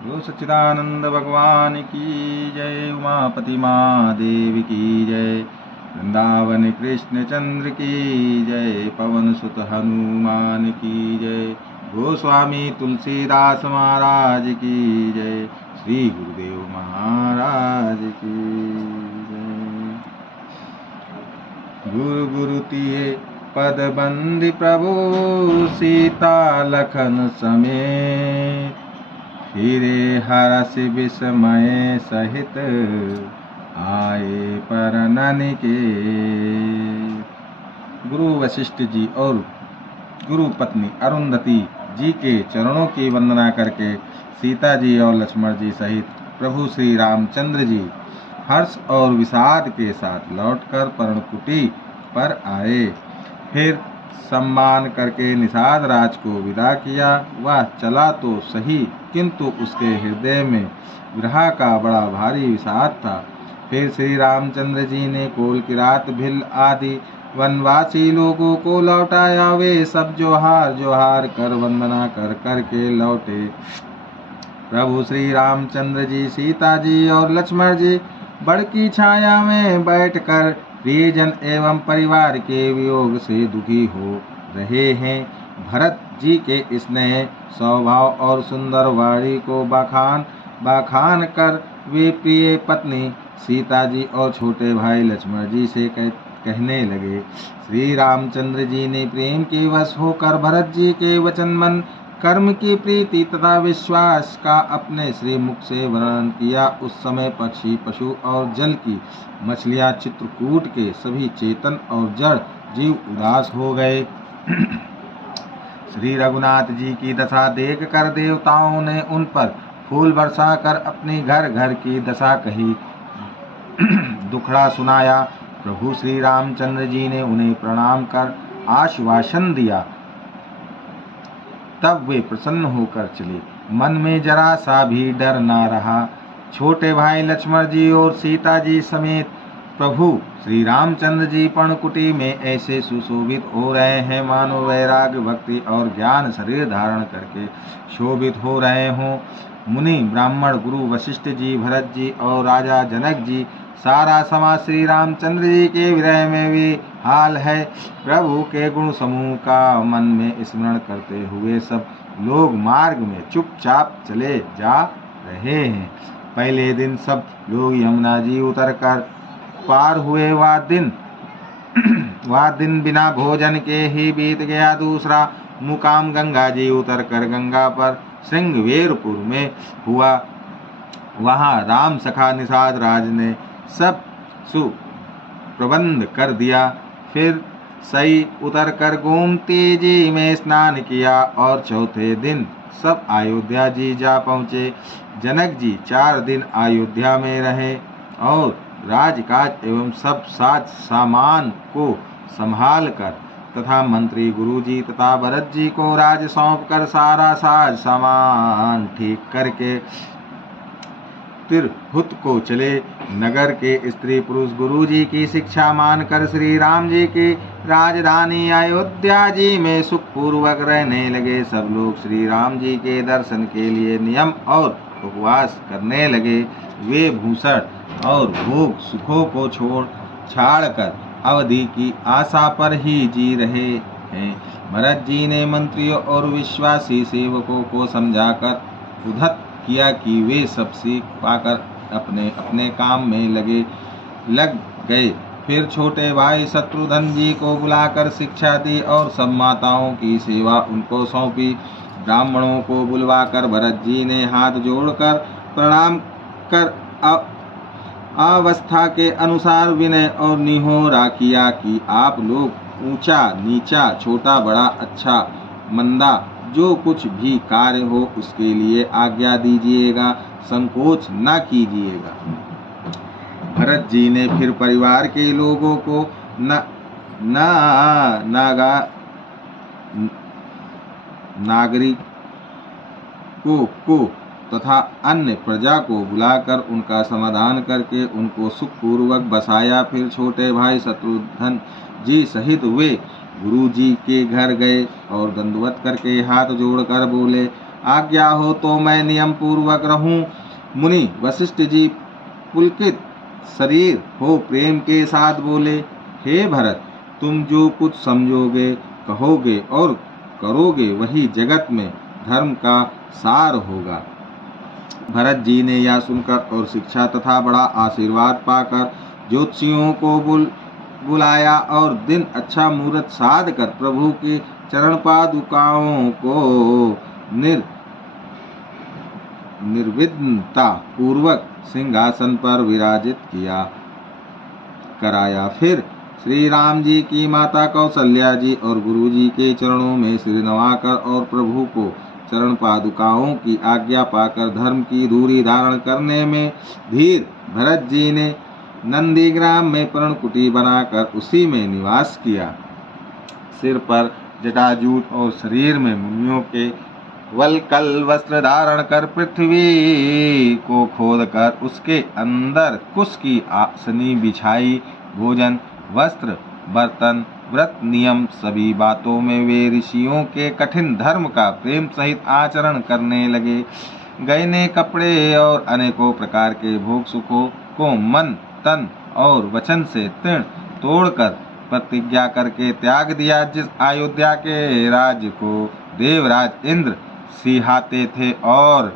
गुरु सच्चिदानंद भगवान की जय। उमापति महादेव की जय। वृंदावन कृष्ण चंद्र की जय। पवन सुत हनुमान की जय। गोस्वामी तुलसीदास महाराज की जय। श्री गुरुदेव महाराज की जय। गुरु गुरु तिये पद बंदी प्रभु सीता लखन समेत फिरे हरष विस्मय सहित आए परनन के। गुरु वशिष्ठ जी और गुरु पत्नी अरुंधति जी के चरणों की वंदना करके सीता जी और लक्ष्मण जी सहित प्रभु श्री रामचंद्र जी हर्ष और विषाद के साथ लौटकर पर्णकुटी पर आए। फिर सम्मान करके निषाद राज को विदा किया। वह चला तो सही, किंतु उसके हृदय में विरह का बड़ा भारी विषाद था। फिर श्री रामचंद्र जी ने कोल किरात भिल आदि वनवासी लोगों को लौटाया। वे सब जोहार जोहार कर वंदना कर कर के लौटे। प्रभु श्री रामचंद्र जी, सीता जी और लक्ष्मण जी बड़की छाया में बैठकर प्रियजन एवं परिवार के वियोग से दुखी हो रहे हैं। भरत जी के स्नेह स्वभाव और सुंदर वाणी को बखान कर वे प्रिय पत्नी सीता जी और छोटे भाई लक्ष्मण जी से कहने लगे। श्री रामचंद्र जी ने प्रेम के वश होकर भरत जी के वचन मन कर्म की प्रीति तथा विश्वास का अपने श्री मुख से वर्णन किया। उस समय पक्षी पशु और जल की मछलियां चित्रकूट के सभी चेतन और जड़ जीव उदास हो गए। श्री रघुनाथ जी की दशा देख कर देवताओं ने उन पर फूल बरसा कर अपनी घर घर की दशा कही, दुखड़ा सुनाया। प्रभु श्री रामचंद्र जी ने उन्हें प्रणाम कर आश्वासन दिया। तब वे प्रसन्न होकर चले। मन में जरा सा भी डर ना रहा। छोटे भाई लक्ष्मण जी और सीता जी समेत प्रभु श्री रामचंद्र जी पर्णकुटी में ऐसे सुशोभित हो रहे हैं मानो वैराग्य भक्ति और ज्ञान शरीर धारण करके शोभित हो रहे हों। मुनि ब्राह्मण गुरु वशिष्ठ जी, भरत जी और राजा जनक जी, सारा समाज श्री रामचंद्र जी के विरह में भी हाल है। प्रभु के गुण समूह का मन में स्मरण करते हुए सब लोग मार्ग में चुपचाप चले जा रहे हैं। पहले दिन सब लोग यमुना जी उतरकर पार हुए। वह दिन बिना भोजन के ही बीत गया। दूसरा मुकाम गंगा जी उतरकर गंगा पर श्रृंगवेरपुर में हुआ। वहाँ राम सखा निषाद राज ने सब सुप्रबंध कर दिया। फिर सई उतरकर गोमती जी में स्नान किया और चौथे दिन सब अयोध्या जी जा पहुँचे। जनक जी 4 दिन अयोध्या में रहे और राजकाज एवं सब साज सामान को संभाल कर तथा मंत्री गुरु जी तथा भरत जी को राज सौंप कर सारा साज सामान ठीक करके तिरहुत को चले। नगर के स्त्री पुरुष गुरु जी की शिक्षा मानकर श्री राम जी की राजधानी अयोध्या जी में सुखपूर्वक रहने लगे। सब लोग श्री राम जी के दर्शन के लिए नियम और उपवास करने लगे। वे भूषण और भोग सुखों को छाड़ कर अवधि की आशा पर ही जी रहे हैं। भरत जी ने मंत्रियों और विश्वासी सेवकों को समझाकर उद्धत किया कि वे सब सीख पाकर अपने अपने काम में लग गए। फिर छोटे भाई शत्रुघ्न जी को बुलाकर शिक्षा दी और सब माताओं की सेवा उनको सौंपी। ब्राह्मणों को बुलवाकर भरत जी ने हाथ जोड़कर प्रणाम कर अवस्था के अनुसार विनय और निहोरा किया कि आप लोग ऊंचा नीचा छोटा बड़ा अच्छा मंदा जो कुछ भी कार्य हो उसके लिए आज्ञा दीजिएगा, संकोच न कीजिएगा। भरत जी ने फिर परिवार के लोगों को नागरिकों को तथा अन्य प्रजा को बुलाकर उनका समाधान करके उनको सुखपूर्वक बसाया। फिर छोटे भाई शत्रुघ्न जी सहित वे गुरु जी के घर गए और दंडवत करके हाथ जोड़कर बोले, आज्ञा हो तो मैं नियम पूर्वक रहूं। मुनि वशिष्ठ जी पुलकित शरीर हो प्रेम के साथ बोले, हे भरत, तुम जो कुछ समझोगे, कहोगे और करोगे वही जगत में धर्म का सार होगा। भरत जी ने यह सुनकर और शिक्षा तथा बड़ा आशीर्वाद पाकर ज्योतिषियों को बुलाया और दिन अच्छा मुहूर्त साध कर प्रभु की चरण पादुकाओं को निर्विघ्नता पूर्वक सिंहासन पर विराजित कराया। फिर श्री राम जी की माता कौशल्या जी और गुरु जी के चरणों में सिर नवाकर और प्रभु को चरण पादुकाओं की आज्ञा पाकर धर्म की धूरी धारण करने में धीर भरत जी ने नंदीग्राम में पर्णकुटी बनाकर उसी में निवास किया। सिर पर जटाजूट और शरीर में मुनियों के वलकल वस्त्र धारण कर पृथ्वी को खोदकर उसके अंदर कुश की आसनी बिछाई। भोजन, वस्त्र, बर्तन, व्रत, नियम सभी बातों में वे ऋषियों के कठिन धर्म का प्रेम सहित आचरण करने लगे। गहने, कपड़े और अनेकों प्रकार के भोग सुखों को मन, तन और वचन से तृण तोड़कर प्रतिज्ञा करके त्याग दिया। जिस अयोध्या के राज्य को देवराज इंद्र सिहाते थे और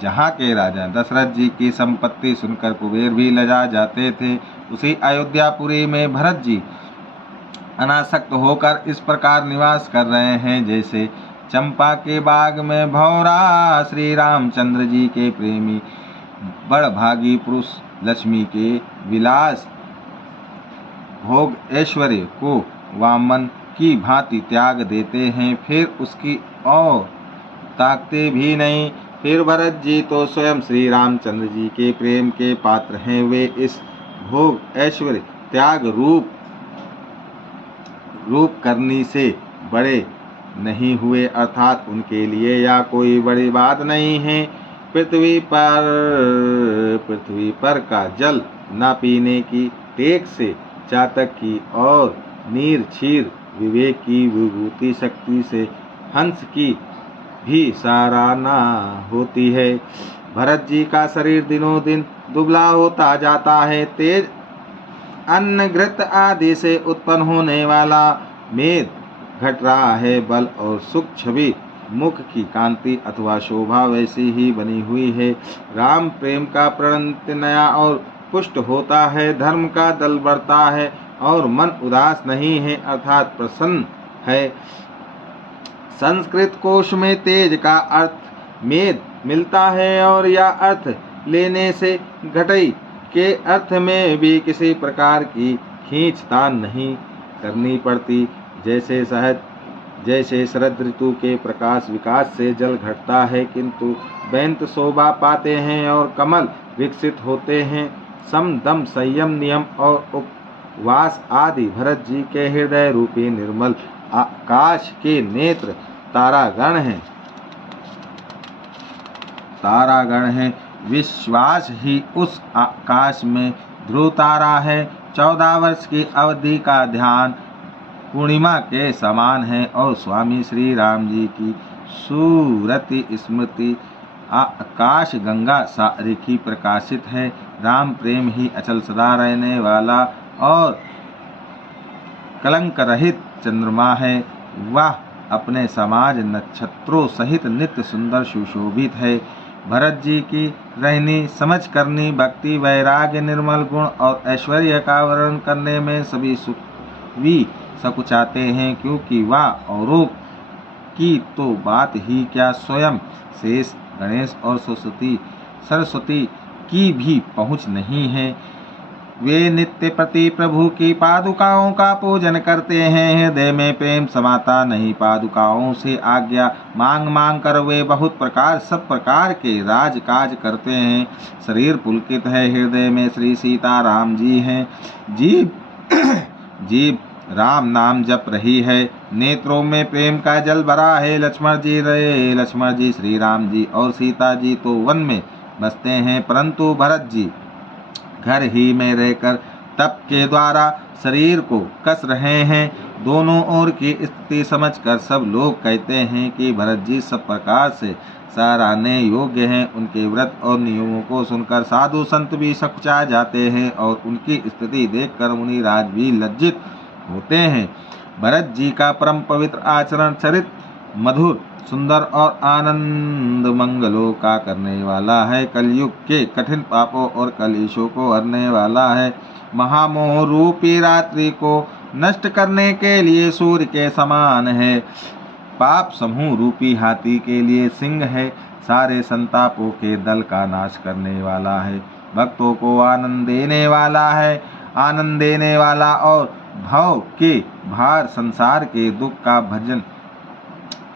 जहाँ के राजा दशरथ जी की संपत्ति सुनकर कुबेर भी लजा जाते थे, उसी अयोध्यापुरी में भरत जी अनासक्त होकर इस प्रकार निवास कर रहे हैं जैसे चंपा के बाग में भौरा श्री रामचंद्र जी के प्रेमी बड़भागी पुरुष लक्ष्मी के विलास भोग ऐश्वर्य को वामन की भांति त्याग देते हैं, फिर उसकी ओर ताकते भी नहीं। फिर भरत जी तो स्वयं श्री रामचंद्र जी के प्रेम के पात्र हैं। वे इस भोग ऐश्वर्य त्याग रूप करनी से बड़े नहीं हुए, अर्थात उनके लिए यह कोई बड़ी बात नहीं है। पृथ्वी पर का जल न पीने की टेक से चातक की और नीर क्षीर विवेक की विभूति शक्ति से हंस की भी सराहना होती है। भरत जी का शरीर दिनों दिन दुबला होता जाता है। तेज अन्न, घृत आदि से उत्पन्न होने वाला मेद घट रहा है। बल और सुख छवि मुख की कांति अथवा शोभा वैसी ही बनी हुई है। राम प्रेम का प्रणत नया और पुष्ट होता है। धर्म का दल बढ़ता है और मन उदास नहीं है, अर्थात प्रसन्न है। संस्कृत कोश में तेज का अर्थ मेद मिलता है और यह अर्थ लेने से घटई के अर्थ में भी किसी प्रकार की खींचतान नहीं करनी पड़ती। जैसे शरद ऋतु के प्रकाश विकास से जल घटता है, किंतु बैंत शोभा पाते हैं और कमल विकसित होते हैं। सम, दम, संयम, नियम और उपवास आदि भरत जी के हृदय रूपी निर्मल आकाश के नेत्र तारागण हैं। विश्वास ही उस आकाश में ध्रुव तारा है। 14 वर्ष की अवधि का ध्यान पूर्णिमा के समान है और स्वामी श्री राम जी की सूरति स्मृति आकाश गंगा सा रेखी प्रकाशित है। राम प्रेम ही अचल सदा रहने वाला और कलंक रहित चंद्रमा है। वह अपने समाज नक्षत्रों सहित नित्य सुंदर सुशोभित है। भरत जी की रहनी, समझ करनी, भक्ति, वैराग्य, निर्मल गुण और ऐश्वर्य का वर्णन करने में सभी सुखवी सकुचाते हैं, क्योंकि वह औरों की तो बात ही क्या, स्वयं शेष, गणेश और सरस्वती की भी पहुँच नहीं है। वे नित्य प्रति प्रभु की पादुकाओं का पूजन करते हैं। हृदय में प्रेम समाता नहीं। पादुकाओं से आज्ञा मांग कर वे बहुत प्रकार सब प्रकार के राजकाज करते हैं। शरीर पुलकित है, हृदय में श्री सीता राम जी हैं। जीव राम नाम जप रही है, नेत्रों में प्रेम का जल भरा है। लक्ष्मण जी श्री राम जी और सीता जी तो वन में बसते हैं, परंतु भरत जी घर ही में रहकर तप के द्वारा शरीर को कस रहे हैं। दोनों ओर की स्थिति समझकर सब लोग कहते हैं कि भरत जी सब प्रकार से सराहने योग्य हैं। उनके व्रत और नियमों को सुनकर साधु संत भी सकुचा जाते हैं और उनकी स्थिति देखकर मुनिराज भी लज्जित होते हैं। भरत जी का परम पवित्र आचरण, चरित्र मधुर, सुंदर और आनंद मंगलों का करने वाला है। कलयुग के कठिन पापों और कलेशों को हरने वाला है। महामोह रूपी रात्रि को नष्ट करने के लिए सूर्य के समान है। पाप समूह रूपी हाथी के लिए सिंह है। सारे संतापों के दल का नाश करने वाला है। भक्तों को आनंद देने वाला और भव के भार संसार के दुख का भजन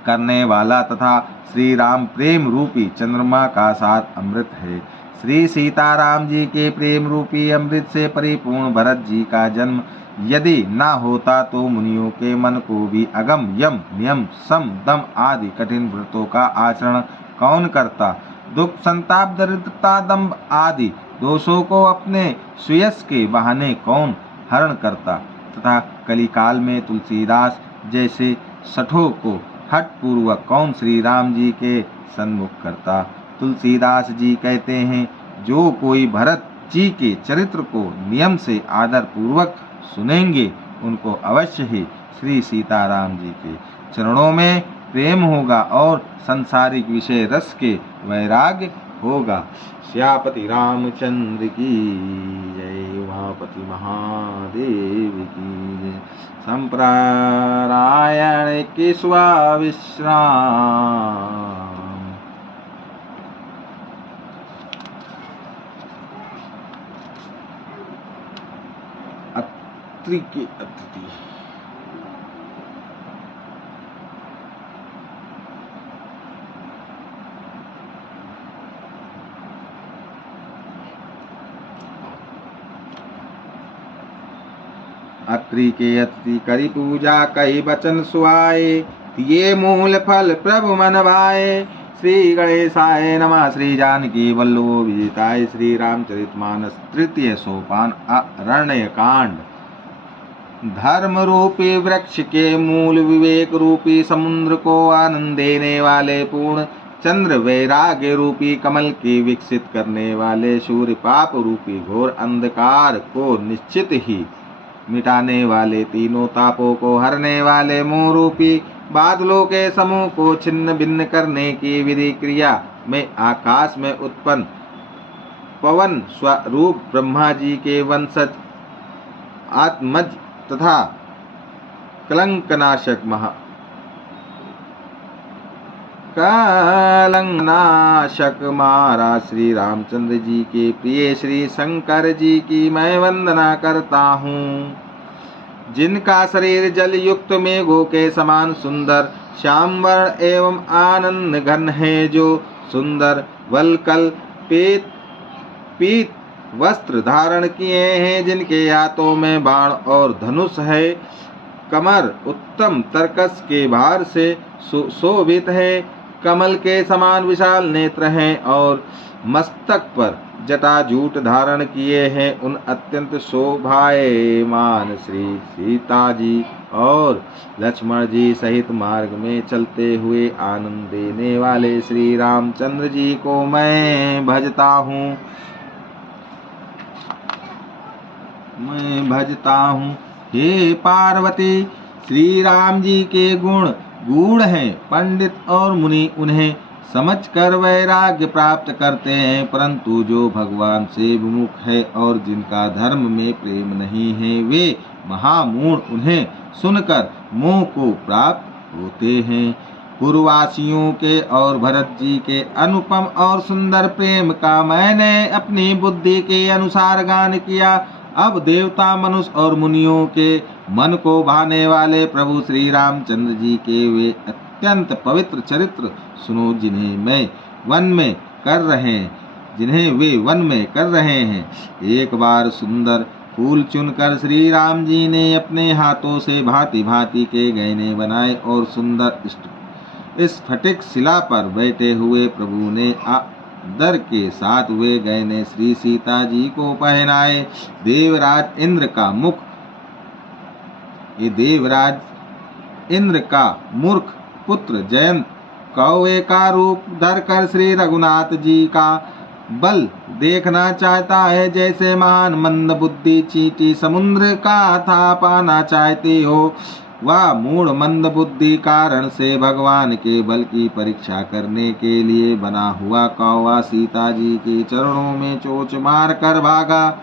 करने वाला तथा श्री राम प्रेम रूपी चंद्रमा का सार अमृत है। श्री सीताराम जी के प्रेम रूपी अमृत से परिपूर्ण भरत जी का जन्म यदि न होता तो मुनियों के मन को भी अगम, यम, नियम, सम, दम आदि कठिन व्रतों का आचरण कौन करता। दुख, संताप, दरिद्रता, दंभ आदि दोषों को अपने सुयश के बहाने कौन हरण करता तथा कलिकाल में तुलसीदास जैसे सठों को हठ पूर्वक कौन श्री राम जी के सन्मुख करता। तुलसीदास जी कहते हैं, जो कोई भरत जी के चरित्र को नियम से आदर पूर्वक सुनेंगे उनको अवश्य ही श्री सीताराम जी के चरणों में प्रेम होगा और सांसारिक विषय रस के वैराग्य होगा। श्यापति रामचंद्र की जय, उमापति महादेव की जय। संप्रारायण केशवा विश्राम। अत्रि की अतिथि। अत्रि के अतिथि करी पूजा, कई वचन सुहाए, ये मूल फल प्रभु मन भाए। श्री गणेशाय नमः। श्री जानकी वल्लभो विजिताय। श्री रामचरितमानस तृतीय सोपान, अरण्य कांड। धर्म रूपी वृक्ष के मूल विवेक रूपी समुद्र को आनंद देने वाले पूर्ण चंद्र, वैराग्य रूपी कमल की विकसित करने वाले सूर्य, पाप रूपी घोर अंधकार को निश्चित ही मिटाने वाले, तीनों तापों को हरने वाले मोह रूपी बादलों के समूह को छिन्न भिन्न करने की विधि क्रिया में आकाश में उत्पन्न पवन स्वरूप ब्रह्मा जी के वंशज आत्मज तथा कलंकनाशक महाराज श्री रामचंद्र जी के प्रिय श्री शंकर जी की मैं वंदना करता हूँ, जिनका शरीर जल युक्त मेघों के समान सुंदर श्यामवर्ण एवं आनंद घन है, जो सुंदर वल्कल पीत वस्त्र धारण किए हैं, जिनके हाथों में बाण और धनुष है, कमर उत्तम तरकस के भार से शोभित है, कमल के समान विशाल नेत्र हैं और मस्तक पर जटाजूट धारण किए हैं। उन अत्यंत शोभायमान श्री सीता जी और लक्ष्मण जी सहित मार्ग में चलते हुए आनंद देने वाले श्री रामचंद्र जी को मैं भजता हूँ। हे पार्वती, श्री राम जी के गुण गूढ़ हैं। पंडित और मुनि उन्हें समझकर वैराग्य प्राप्त करते हैं, परंतु जो भगवान से विमुख है और जिनका धर्म में प्रेम नहीं है, वे महामूढ़ उन्हें सुनकर मोह को प्राप्त होते हैं। पूर्ववासियों के और भरत जी के अनुपम और सुंदर प्रेम का मैंने अपनी बुद्धि के अनुसार गान किया। अब देवता, मनुष्य और मुनियों के मन को भाने वाले प्रभु श्री रामचंद्र जी के वे अत्यंत पवित्र चरित्र सुनो, जिन्हें वे वन में कर रहे हैं। एक बार सुंदर फूल चुनकर श्री राम जी ने अपने हाथों से भांति भांति के गहने बनाए और सुंदर स्फटिक शिला पर बैठे हुए प्रभु ने आदर के साथ वे गहने श्री सीता जी को पहनाए। देवराज इंद्र का मुख ये देवराज इंद्र का मूर्ख पुत्र जयंत कौवे का रूप धरकर श्री रघुनाथ जी का बल देखना चाहता है, जैसे महान मंद बुद्धि चींटी समुद्र का था पाना चाहती हो। वह मूढ़ मंद बुद्धि कारण से भगवान के बल की परीक्षा करने के लिए बना हुआ कौवा सीता जी के चरणों में चोंच मार कर भागा।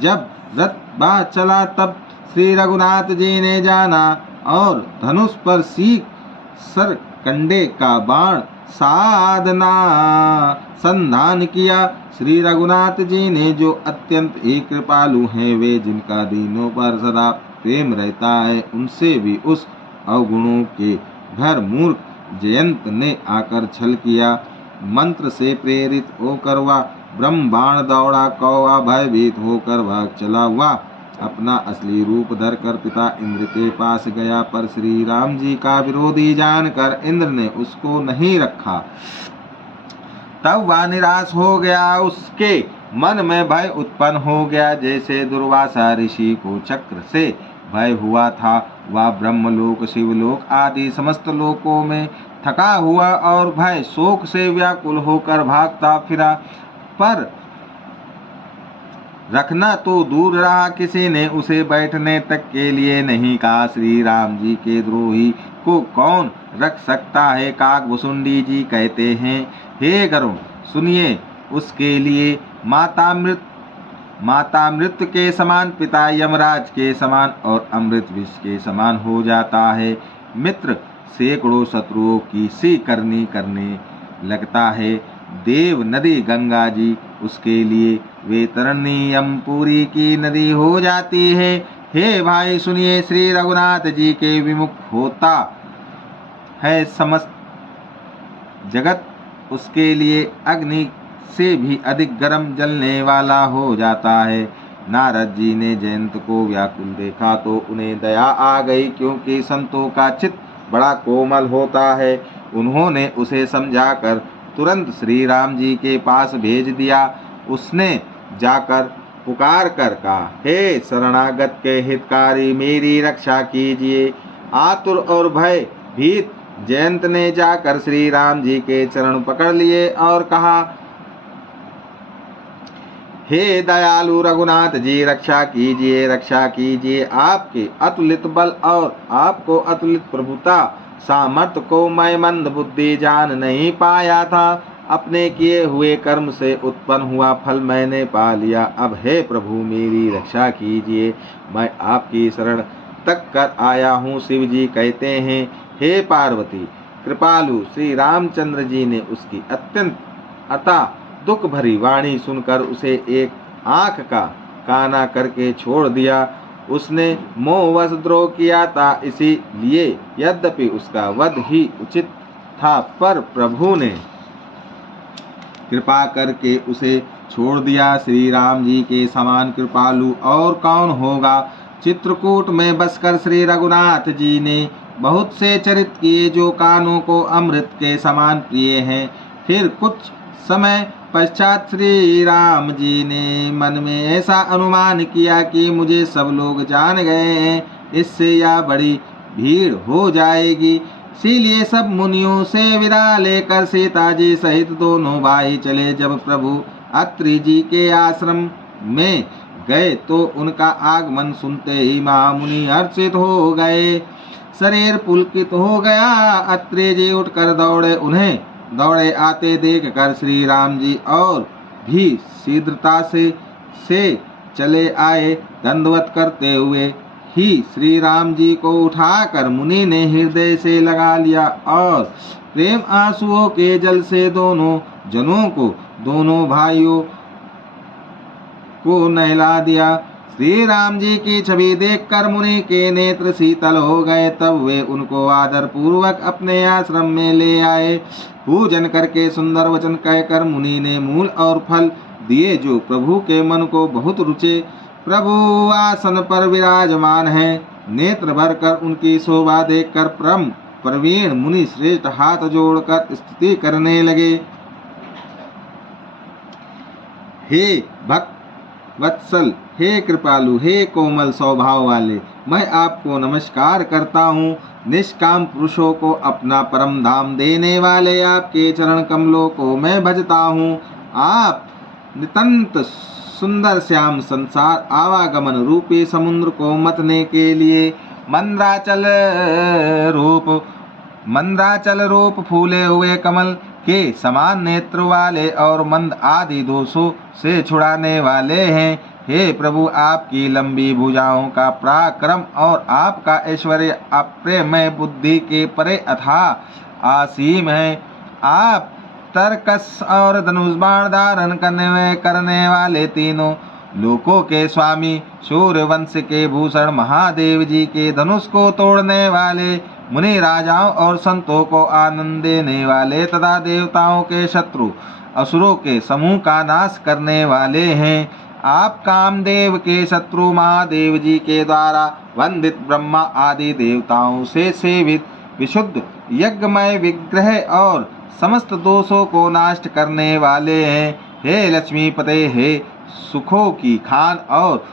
जब रथ बाह चला तब श्री रघुनाथ जी ने जाना और धनुष पर सीख सर कंडे का बाण साधना संधान किया। श्री रघुनाथ जी ने जो अत्यंत ही कृपालु हैं, वे जिनका दीनों पर सदा प्रेम रहता है, उनसे भी उस अवगुणों के घर मूर्ख जयंत ने आकर छल किया। मंत्र से प्रेरित होकर वह ब्रह्म बाण दौड़ा, कौवा भयभीत होकर भाग चला। हुआ अपना असली रूप धरकर पिता इंद्र के पास गया, पर श्री राम जी का विरोधी जानकर इंद्र ने उसको नहीं रखा। तब वह निराश हो गया, उसके मन में भय उत्पन्न हो गया, जैसे दुर्वासा ऋषि को चक्र से भय हुआ था। वह ब्रह्मलोक शिवलोक आदि समस्त लोकों में थका हुआ और भय शोक से व्याकुल होकर भागता फिरा, पर रखना तो दूर रहा, किसी ने उसे बैठने तक के लिए नहीं कहा। श्री राम जी के द्रोही को कौन रख सकता है? काकभुसुंडी जी कहते हैं, हे गरुड़ सुनिए, उसके लिए माता मृत के समान, पिता यमराज के समान और अमृत विष के समान हो जाता है। मित्र सैकड़ों शत्रुओं की सी करनी करने लगता है। देव नदी गंगा जी उसके लिए वैतरणी यमपुरी की नदी हो जाती है। हे भाई सुनिए, श्री रघुनाथ जी के विमुख होता है समस्त जगत, उसके लिए अग्नि से भी अधिक गर्म जलने वाला हो जाता है। नारद जी ने जयंत को व्याकुल देखा तो उन्हें दया आ गई, क्योंकि संतों का चित्त बड़ा कोमल होता है। उन्होंने उसे समझाकर तुरंत श्री राम जी के पास भेज दिया। उसने जाकर पुकार कर कहा, हे शरणागत के हितकारी, मेरी रक्षा कीजिए। आतुर और भय भीत जयंत ने जाकर श्री राम जी के चरण पकड़ लिए और कहा, हे दयालु रघुनाथ जी, रक्षा कीजिए, रक्षा कीजिए। आपके अतुलित बल और आपको अतुलित प्रभुता सामर्थ्य को मैं मंद बुद्धि जान नहीं पाया था। अपने किए हुए कर्म से उत्पन्न हुआ फल मैंने पा लिया। अब हे प्रभु मेरी रक्षा कीजिए, मैं आपकी शरण तक कर आया हूँ। शिव जी कहते हैं, हे पार्वती, कृपालु श्री रामचंद्र जी ने उसकी अत्यंत अता दुख भरी वाणी सुनकर उसे एक आंख का काना करके छोड़ दिया। उसने मोहवश द्रोह किया था, इसीलिए यद्यपि उसका वध ही उचित था, पर प्रभु ने कृपा करके उसे छोड़ दिया। श्री राम जी के समान कृपालु और कौन होगा? चित्रकूट में बसकर श्री रघुनाथ जी ने बहुत से चरित्र किए जो कानों को अमृत के समान प्रिय हैं। फिर कुछ समय पश्चात श्री राम जी ने मन में ऐसा अनुमान किया कि मुझे सब लोग जान गए हैं, इससे यह बड़ी भीड़ हो जाएगी। इसीलिए सब मुनियों से विदा लेकर सीता जी सहित दोनों भाई चले। जब प्रभु अत्रि जी के आश्रम में गए तो उनका आगमन सुनते ही महामुनि हर्षित हो गए, शरीर पुलकित हो गया। अत्रि जी उठकर दौड़े आते देख कर श्री राम जी और भी शीघ्रता से चले आए। दंडवत करते हुए ही श्री राम जी को उठाकर मुनि ने हृदय से लगा लिया और प्रेम आंसुओं के जल से दोनों भाइयों को नहला दिया। श्री राम जी की छवि देखकर मुनि के नेत्र शीतल हो गए। तब वे उनको आदर पूर्वक अपने आश्रम में ले आए। पूजन करके सुंदर वचन कहकर मुनि ने मूल और फल दिए जो प्रभु के मन को बहुत रुचे। प्रभु आसन पर विराजमान है। नेत्र भरकर उनकी शोभा देखकर प्रवीण मुनि श्रेष्ठ हाथ जोड़कर स्तुति करने लगे। हे भक्त वत्सल, हे कृपालु, हे कोमल स्वभाव वाले, मैं आपको नमस्कार करता हूँ। निष्काम पुरुषों को अपना परम धाम देने वाले आपके चरण कमलों को मैं भजता हूँ। आप नितंत सुंदर श्याम संसार आवागमन रूपी समुद्र को मतने के लिए मंद्राचल रूप फूले हुए कमल के समान नेत्र वाले और मंद आदि दोषों से छुड़ाने वाले हैं। हे प्रभु, आपकी लंबी भुजाओं का पराक्रम और आपका ऐश्वर्य अप्रेमय बुद्धि के परे अथाह असीम है। आप तरकस और धनुष बाण धारण करने वाले तीनों लोकों के स्वामी, सूर्यवंश के भूषण महादेव जी के धनुष को तोड़ने वाले, मुनि राजाओं और संतों को आनंद देने वाले तथा देवताओं के शत्रु असुरों के समूह का नाश करने वाले हैं। आप कामदेव के शत्रु महादेव जी के द्वारा वंदित ब्रह्मा आदि देवताओं से सेवित विशुद्ध यज्ञमय विग्रह और समस्त दोषों को नष्ट करने वाले हैं। हे लक्ष्मीपते, हे सुखों की खान और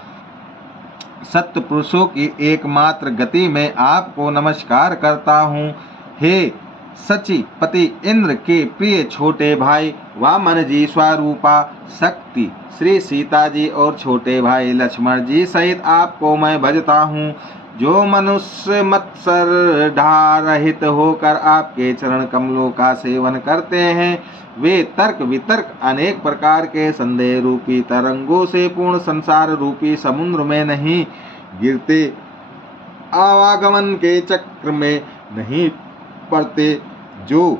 सत्य पुरुषों की एकमात्र गति में आपको नमस्कार करता हूँ। हे सचिपति इंद्र के प्रिय छोटे भाई वामन जी स्वरूपा शक्ति श्री सीता जी और छोटे भाई लक्ष्मण जी सहित आपको मैं भजता हूँ। जो मनुष्य मत्सर ढारहित होकर आपके चरण कमलों का सेवन करते हैं, वे तर्क वितर्क अनेक प्रकार के संदेह रूपी तरंगों से पूर्ण संसार रूपी समुद्र में नहीं गिरते, आवागमन के चक्र में नहीं पड़ते। जो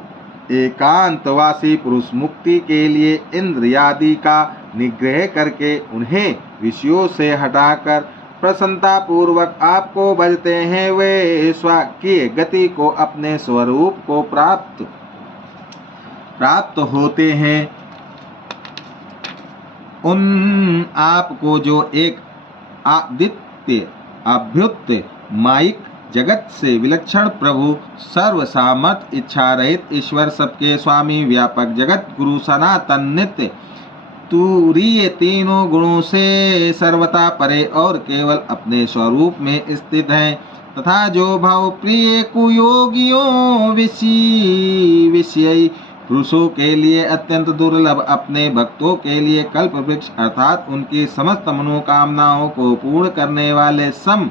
एकांतवासी पुरुष मुक्ति के लिए इंद्रियादि का निग्रह करके उन्हें विषयों से हटाकर प्रसन्नता पूर्वक आपको भजते हैं, वे स्वकीय गति को अपने स्वरूप को प्राप्त होते हैं। उन आपको जो एक आदित्य अभ्युत्य माइक जगत से विलक्षण प्रभु, सर्व सामर्थ इच्छा रहित ईश्वर, सबके स्वामी, व्यापक जगत गुरु, सनातन नित्य तुरीय, तीनों गुणों से सर्वथा परे और केवल अपने स्वरूप में स्थित हैं, तथा जो भाव प्रिय कुयोगियों विषयी पुरुषों के लिए अत्यंत दुर्लभ, अपने भक्तों के लिए कल्प वृक्ष अर्थात उनकी समस्त मनोकामनाओं को पूर्ण करने वाले सम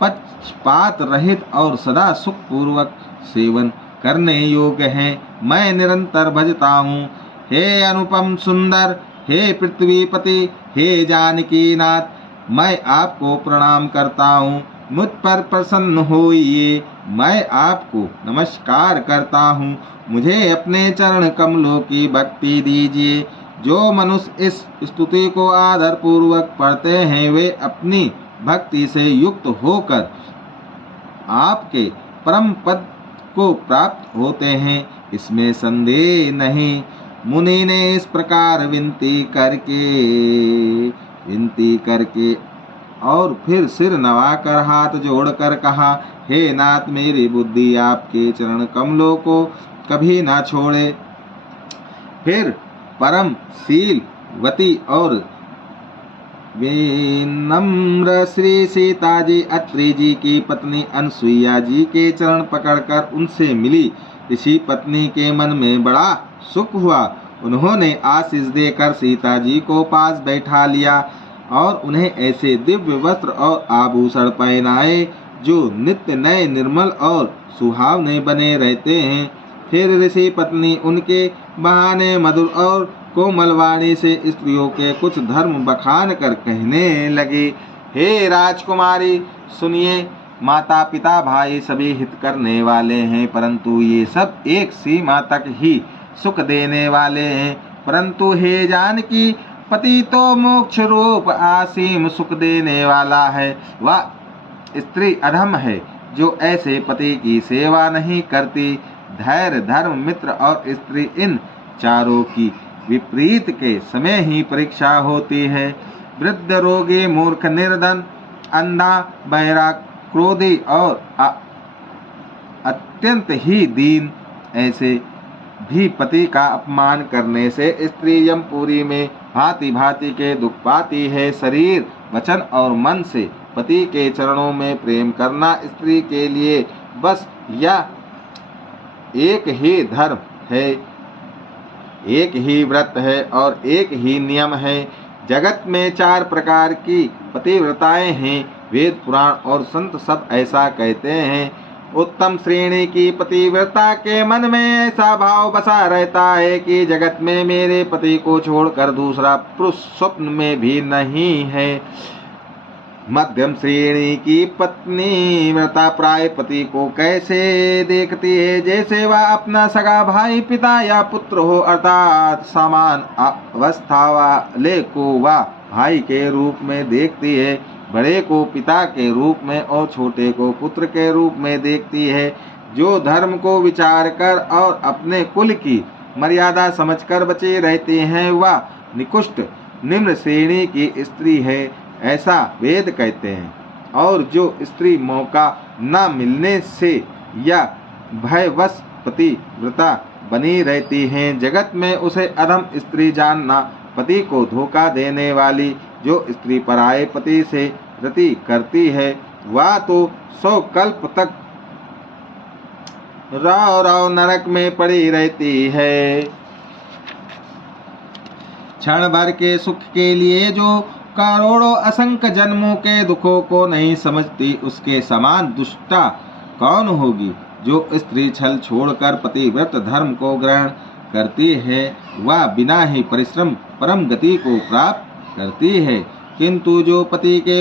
पक्षपात रहित और सदा सुख पूर्वक सेवन करने योग्य हैं, मैं निरंतर भजता हूँ। हे अनुपम सुंदर, हे पृथ्वीपति, हे जानकी नाथ, मैं आपको प्रणाम करता हूँ। मुझ पर प्रसन्न होइए, मैं आपको नमस्कार करता हूँ। मुझे अपने चरण कमलों की भक्ति दीजिए। जो मनुष्य इस स्तुति को आदर पूर्वक पढ़ते हैं, वे अपनी भक्ति से युक्त होकर आपके परम पद को प्राप्त होते हैं, इसमें संदेह नहीं। मुनि ने इस प्रकार विनती करके और फिर सिर नवाकर हाथ जोड़कर कहा, हे नाथ, मेरी बुद्धि आपके चरण कमलों को कभी ना छोड़े। फिर परम शीलवती और विनम्र श्री सीता जी अत्रि जी की पत्नी अनसुईया जी के चरण पकड़कर उनसे मिली। ऋषि पत्नी के मन में बड़ा सुख हुआ। उन्होंने आशीष देकर सीता जी को पास बैठा लिया और उन्हें ऐसे दिव्य वस्त्र और आभूषण पहनाए जो नित्य नए, निर्मल और सुहावने बने रहते हैं। फिर ऋषि पत्नी उनके बहाने मधुर और कोमल वाणी से स्त्रियों के कुछ धर्म बखान कर कहने लगी, हे राजकुमारी, सुनिए, माता पिता भाई सभी हित करने वाले हैं, परंतु ये सब एक सीमा तक ही सुख देने वाले हैं। परंतु हे जानकी, पति तो मोक्ष रूप असीम सुख देने वाला है। वह स्त्री अधम है जो ऐसे पति की सेवा नहीं करती। धैर्य, धर्म, मित्र और स्त्री, इन चारों की विपरीत के समय ही परीक्षा होती है। वृद्ध, रोगी, मूर्ख, निर्धन, अंधा, बहरा, क्रोधी और अत्यंत ही दीन, ऐसे भी पति का अपमान करने से स्त्री यमपुरी में भांति भांति के दुख पाती है। शरीर, वचन और मन से पति के चरणों में प्रेम करना स्त्री के लिए बस यह एक ही धर्म है, एक ही व्रत है और एक ही नियम है। जगत में 4 प्रकार की पतिव्रताएं हैं। वेद पुराण और संत सब ऐसा कहते हैं। उत्तम श्रेणी की पतिव्रता के मन में ऐसा भाव बसा रहता है कि जगत में मेरे पति को छोड़कर दूसरा पुरुष स्वप्न में भी नहीं है। मध्यम श्रेणी की पत्नी व्रता प्राय पति को कैसे देखती है, जैसे वह अपना सगा भाई, पिता या पुत्र हो, अर्थात समान अवस्था वाले को वह भाई के रूप में देखती है, बड़े को पिता के रूप में और छोटे को पुत्र के रूप में देखती है। जो धर्म को विचार कर और अपने कुल की मर्यादा समझकर बचे रहते हैं वह निकृष्ट निम्न श्रेणी की स्त्री है, ऐसा वेद कहते हैं। और जो स्त्री मौका न मिलने से या भयवश पतिव्रता बनी रहती हैं, जगत में उसे अधम स्त्री जानना। पति को धोखा देने वाली जो स्त्री पराये पति से रति करती है वह तो 100 कल्प तक राव राव नरक में पड़ी रहती है। क्षण भर के सुख के लिए जो करोड़ों असंख्य जन्मों के दुखों को नहीं समझती, उसके समान दुष्टा कौन होगी। जो स्त्री छल छोड़कर पतिव्रत धर्म को ग्रहण करती है वह बिना ही परिश्रम परम गति को प्राप्त करती है, किंतु जो पति के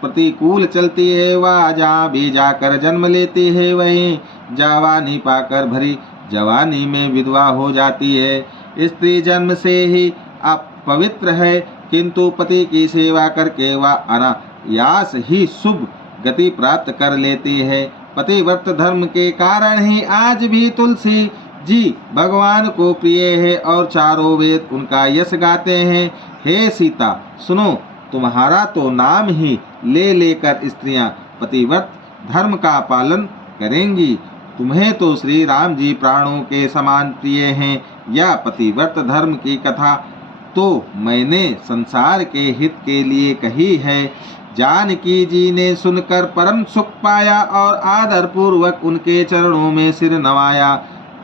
प्रतिकूल चलती है वह जहाँ भी जाकर जन्म लेती है वहीं जवानी पाकर भरी जवानी में विधवा हो जाती है। स्त्री जन्म से ही अपवित्र है, किंतु पति की सेवा करके वह अनायास ही शुभ गति प्राप्त कर लेती है। पतिव्रत धर्म के कारण ही आज भी तुलसी जी भगवान को प्रिय है और चारों वेद उनका यश गाते हैं। हे सीता सुनो, तुम्हारा तो नाम ही ले लेकर स्त्रियां पतिव्रत धर्म का पालन करेंगी। तुम्हें तो श्री राम जी प्राणों के समान प्रिय हैं। यह पतिव्रत धर्म की कथा तो मैंने संसार के हित के लिए कही है। जानकी जी ने सुनकर परम सुख पाया और आदर पूर्वक उनके चरणों में सिर नवाया।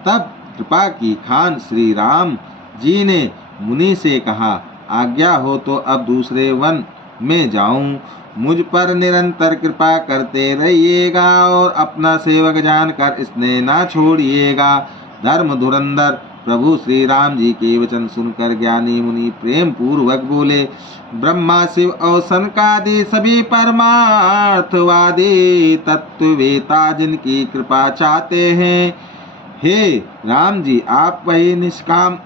तब कृपा की खान श्री राम जी ने मुनि से कहा, आज्ञा हो तो अब दूसरे वन में जाऊं। मुझ पर निरंतर कृपा करते रहिएगा और अपना सेवक जानकर स्नेह ना छोड़िएगा। धर्म धुरंधर प्रभु श्री राम जी के वचन सुनकर ज्ञानी मुनि प्रेम पूर्वक बोले, ब्रह्मा शिव और सनकादि सभी परमार्थवादी तत्ववेता जिनकी कृपा चाहते हैं, हे राम जी आप वही निष्काम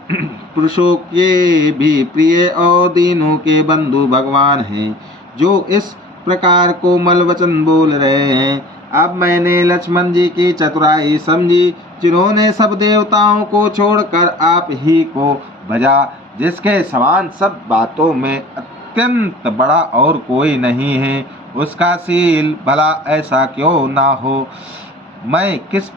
पुरुषों के भी प्रिय और दीनों के बंधु भगवान हैं जो इस प्रकार कोमल वचन बोल रहे हैं। अब मैंने लक्ष्मण जी की चतुराई समझी, जिन्होंने सब देवताओं को छोड़कर आप ही को भजा, जिसके समान सब बातों में अत्यंत बड़ा और कोई नहीं है। उसका शील भला ऐसा क्यों ना हो। मैं किस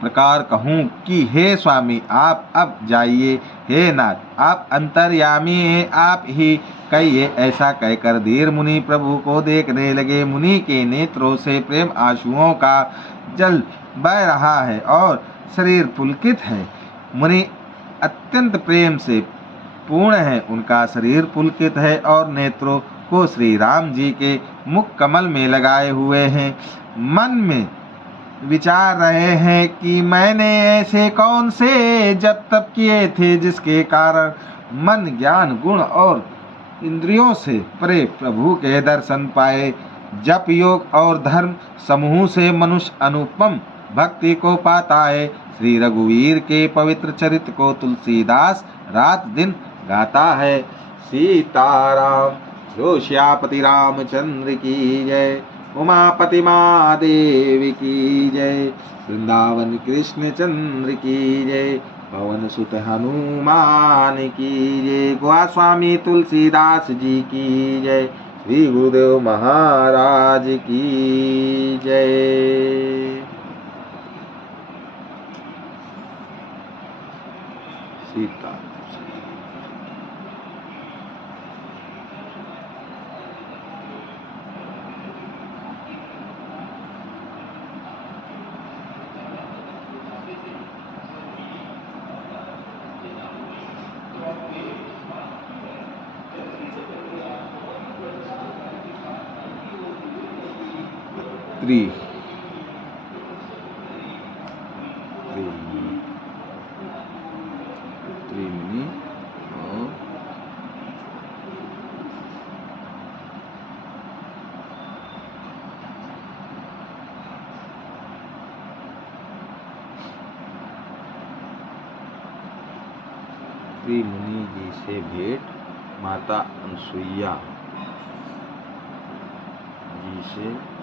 प्रकार कहूँ कि हे स्वामी आप अब जाइए, हे नाथ आप अंतर्यामी हैं, आप ही कहिए। ऐसा कहकर धीर मुनि प्रभु को देखने लगे। मुनि के नेत्रों से प्रेम आंसुओं का जल बह रहा है और शरीर पुलकित है। मुनि अत्यंत प्रेम से पूर्ण है, उनका शरीर पुलकित है और नेत्रों को श्री राम जी के मुख कमल में लगाए हुए हैं। मन में विचार रहे हैं कि मैंने ऐसे कौन से जप तप किए थे जिसके कारण मन ज्ञान गुण और इंद्रियों से परे प्रभु के दर्शन पाए। जप योग और धर्म समूह से मनुष्य अनुपम भक्ति को पाता है। श्री रघुवीर के पवित्र चरित्र को तुलसीदास रात दिन गाता है। सीताराम जो श्यापति रामचंद्र की जय, उमापति महादेव की जय, वृंदावन कृष्ण चंद्र की जय, पवन सुत हनुमान की जय, गोस्वामी तुलसीदास जी की जय, श्री गुरुदेव महाराज की जय। सीता त्रि त्रिमुनि और त्रिमुनि जी से भेंट माता अनसुईया जी से